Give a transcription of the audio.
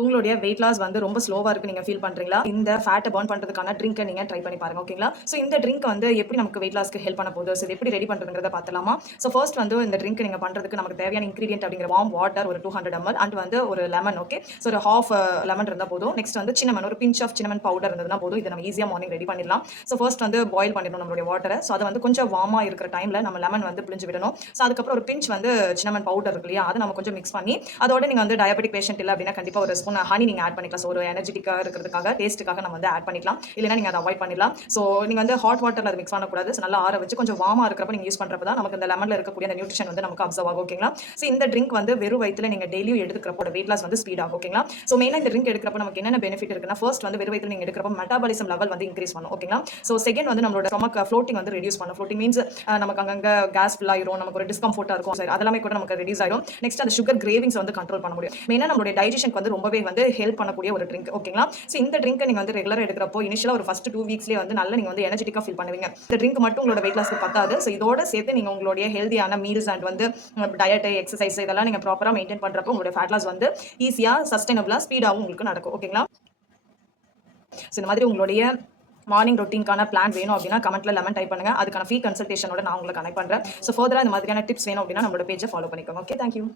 உங்களுடைய weight loss வந்து ரொம்ப ஸ்லோவா இருக்கு நீங்க ஃபீல் பண்றீங்களா? இந்த ஃபேட்ட பர்ன் பண்றதுக்கான ட்ரிங்க்க நீங்க ட்ரை பண்ணி பாருங்க. ஓகேங்களா? சோ இந்த ட்ரிங்க் வந்து எப்படி நமக்கு வெயிட் லாஸ்க்கு ஹெல்ப் பண்ண போகுது? சோ இது எப்படி ரெடி பண்றதுங்கிறத பார்த்தலாமா? சோ ஃபர்ஸ்ட் வந்து இந்த ட்ரிங்க் நீங்க பண்றதுக்கு நமக்கு தேவையான இன்கிரீடியன்ட் அப்படிங்கிற வார்ம் வாட்டர் ஒரு 200 ml அண்ட் வந்து ஒரு லெமன். ஓகே. சோ ஒரு ஹாஃப் லெமன் இருந்தா போதும். நெக்ஸ்ட் வந்து சின்னமன் ஒரு பிஞ்ச் ஆஃப் சின்னமன் பவுடர் இருந்ததுனா போதும். இத நம்ம ஈஸியா மார்னிங் ரெடி பண்ணிடலாம். சோ ஃபர்ஸ்ட் வந்து பாயில் பண்ணிடணும் நம்மளுடைய வாட்டர. சோ அத வந்து கொஞ்சம் வார்மா இருக்கிற டைம்ல நம்ம லெமன் வந்து பிழிஞ்சு விடணும். சோ அதுக்கப்புறம் ஒரு பிஞ்ச் வந்து சின்னமன் பவுடர் இருக்கு இல்லையா? அத நம்ம கொஞ்சம் மிக்ஸ் பண்ணி அதோட நீங்க வந்து டயபெட்டிக் பேஷண்ட் இல்ல அப்படின்னா கண்டிப்பா ஒரு ஸ்பூன் ஹனி நீங்க ஆட் பண்ணிக்கலாம். சோ ஒரு எனர்ஜெட்டிக்கா இருக்கிறதுக்காக டேஸ்ட்டுக்காக நம்ம வந்து ஆட் பண்ணிக்கலாம். இல்லைன்னா நீங்க அதை அவாய்ட் பண்ணிடலாம். சோ நீங்க வந்து ஹாட் வாட்டர்ல அதை மிக்ஸ் பண்ணக்கூடாது. ஸோ நல்லா ஆற வச்சு கொஞ்சம் வார்மா இருக்கிறப்ப நீங்க யூஸ் பண்றப்ப தான் நமக்கு இந்த லெமன்ல இருக்கக்கூடிய அந்த நியூட்ரிஷன் வந்து நமக்கு அப்சர்வ் ஆகும். ஓகேங்களா? ஸோ இந்த ட்ரிங்க் வந்து வெறும் வயித்துல நீங்க டெய்லியும் எடுத்துக்கிறப்போ வெயிட் லாஸ் வந்து ஸ்பீட் ஆகும். ஓகேங்களா? ஸோ மெயினா இந்த ட்ரிங்க் எடுக்கிறப்ப நமக்கு என்னென்ன பெனிஃபிட் இருக்குன்னா ஃபர்ஸ்ட் வந்து வெறும் வயித்துல நீங்க எடுக்கிறப்ப மெட்டாபாலிசம் லெவல் வந்து இன்க்ரீஸ் பண்ணும். ஓகேங்களா? ஸோ செகண்ட் வந்து நம்மளோட ஸ்டொமக் ஃப்ளோட்டிங் வந்து ரெடியூஸ் பண்ணும். ஃப்ளோட்டிங் மீன்ஸ் நமக்கு அங்கங்க கேஸ் ஃபில் ஆயிரும், நமக்கு ஒரு டிஸ்கம்ஃபர்ட்டா இருக்கும். சரி அதெல்லாமே கூட நமக்கு ரெடியூஸ் ஆயிடும். நெக்ஸ்ட் அந்த சுகர் கிரேவிங்ஸ் வந்து கண்ட்ரோல் பண்ண முடியும். மெயினா நம்மளுடைய டைஜஷனுக்கு வந்து ரொம்பவே வந்து ஹெல்ப் பண்ணக்கூடிய ஒரு ட்ரிங்க். ஓகேங்களா? ஸோ இந்த ட்ரிங்க் நீங்க வந்து ரெகுலரா எடுக்கிறப்போ இனிஷியலா ஒரு ஃபர்ஸ்ட் 2 வீக்ஸ்லயே வந்து நல்லா நீங்க வந்து எனர்ஜெட்டிக்கா ஃபீல் பண்ணுவீங்க. இந்த ட்ரிங்க் மட்டும் உங்களோட வெயிட் லாஸ்க்கு பத்தாது. ஸோ இதோட சேர்த்து நீங்க உங்களுடைய ஹெல்தியான மீல்ஸ் அண்ட் வந்து டயட், எக்ஸர்சைஸ் இதெல்லாம் நீங்க ப்ராப்பரா மெயின்டைன் பண்றப்போ உங்களுடைய ஃபேட் லாஸ் வந்து ஈஸியா, சஸ்டைனபிளா, ஸ்பீடாவும் உங்களுக்கு நடக்கும். ஓகேங்களா? ஸோ இந்த மாதிரி உங்களுடைய மார்னிங் ரொட்டீன்கான பிளான் வேணும் அப்படின்னா கமெண்ட்ல லெமன் டைப் பண்ணுங்க. அதுக்கான ஃப்ரீ கன்சல்டேஷனோட நான் உங்களை கனெக்ட் பண்றேன். ஸோ ஃபர்தரா இந்த மாதிரியான டிப்ஸ் வேணும் அப்படின்னா நம்மளோட பேஜை ஃபாலோ பண்ணிக்கோங்க. Okay, thank you.